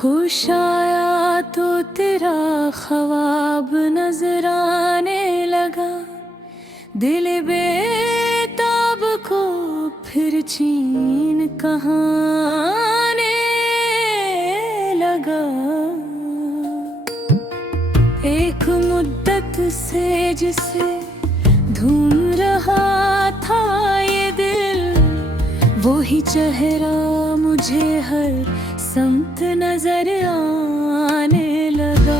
होश आया तो तेरा ख्वाब नजर आने लगा, दिल बेताब को फिर चीन कहाने लगा। एक मुद्दत से जिसे ढूंढ रहा था ये दिल, वो ही चेहरा मुझे हर समत नजर आने लगा।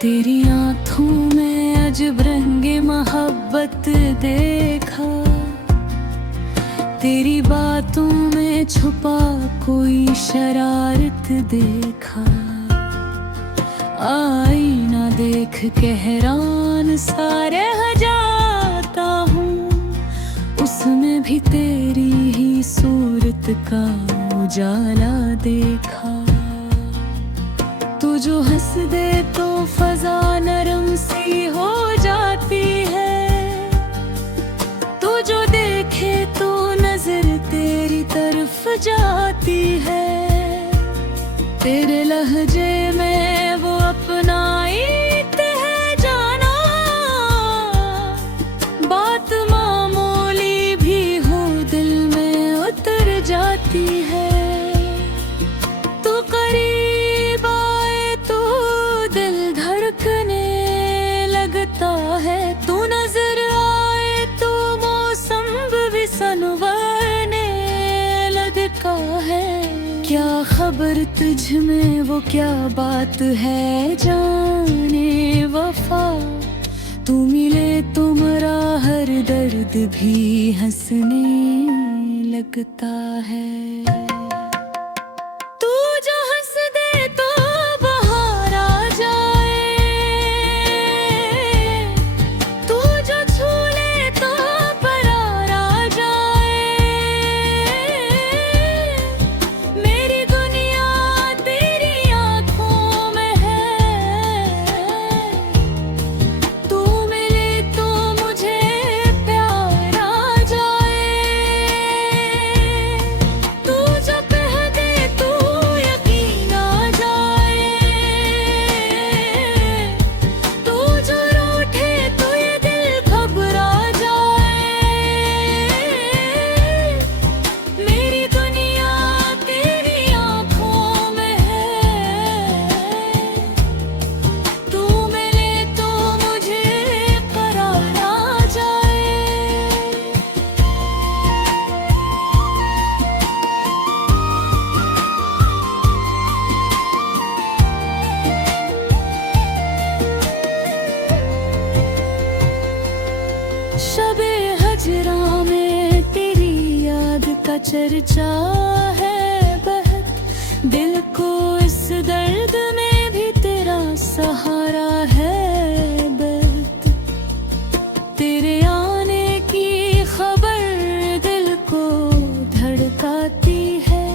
तेरी आँखों में अजब रंगे मोहब्बत देखा, तेरी बातों में छुपा कोई शरारत देखा। आईना देख के हैरान सा रह जाता हूँ, उसमें भी तेरी ही सूरत का उजाला देखा। तू जो हंस दे तो फजा नरम सी हो जाती है, तू जो देखे तो नजर तेरी तरफ जाती है। तेरे लहजे में वो अपनाइत है जाना, बात मामूली भी हो दिल में उतर जाती है। तू करीब आए तो दिल धड़कने लगता है, तू नजर आए तो मौसम भी सनवरने लगता है। क्या खबर तुझ में वो क्या बात है जाने वफा, तू मिले तो मेरा हर दर्द भी हंसने लगता है। तू जो हंस दे तो बहार आ जाए, तू जो छू ले तो करार आ जाए। मेरी दुनिया तेरी आँखों में है, तू मिले तो मुझे प्यार आ जाए। तू जो कह दे तो यकीन आ जाए, तू जो रूठे तो ये दिल घबरा जाए। मेरी दुनिया तेरी आँखों में है, तू मिले तो मुझे करार आ जाए। शबे हजरा में तेरी याद का चर्चा है बहुत, दिल को इस दर्द में भी तेरा सहारा है बहुत। तेरे आने की खबर दिल को धड़काती है,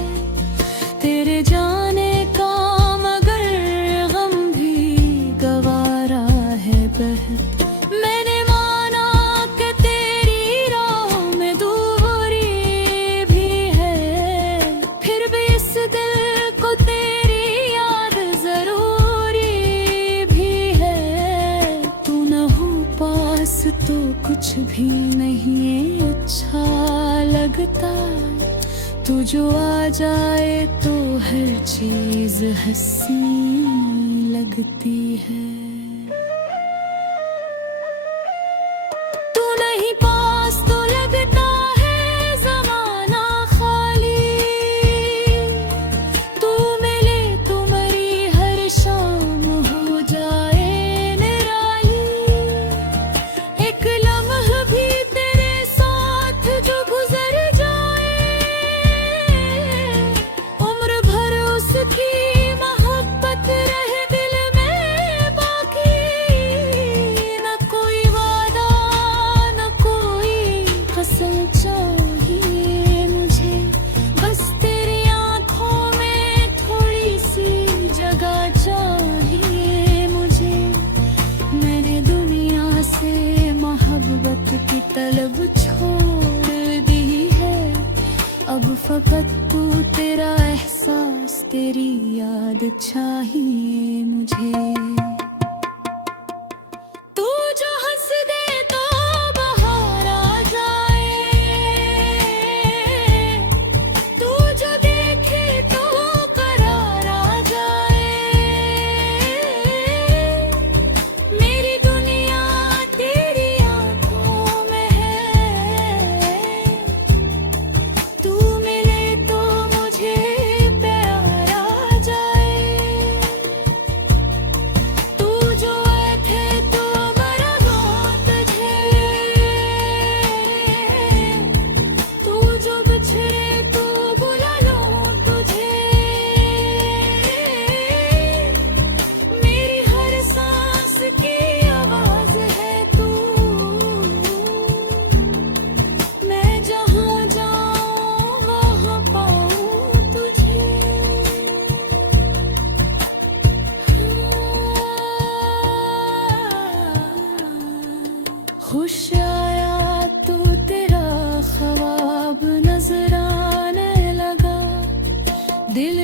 तेरे जाने का मगर गम भी गवारा है बहुत। मैंने माना कि तेरी राह में दूरी भी है, फिर भी इस दिल को तेरी याद जरूरी भी है। तू न हो पास तो कुछ भी नहीं अच्छा लगता, तू जो आ जाए तो हर चीज हंसी लगती है। तू नहीं पास तो लगता है ज़माना खाली, तू मिले तो मेरी हर शाम हो जाए निराली। फकत तू, तेरा एहसास, तेरी याद चाहिए मुझे। तू जो हंस दे तो बाहर आ जाए, तू जो देखे तो करार आ जाए। मेरी दुनिया तेरी आंखों में है, तू मिले तो मुझे प्यार आ जाए। तू जो थे तो मरा दूं तुझे, तू जो बिछड़े तो बुला लूं तुझे। मेरी हर सांस की आवाज है तू, मैं जहाँ जाऊँ वहाँ पाऊँ तुझे। खुश आया तू, तेरा ख्वाब नजर आने लगा, दिल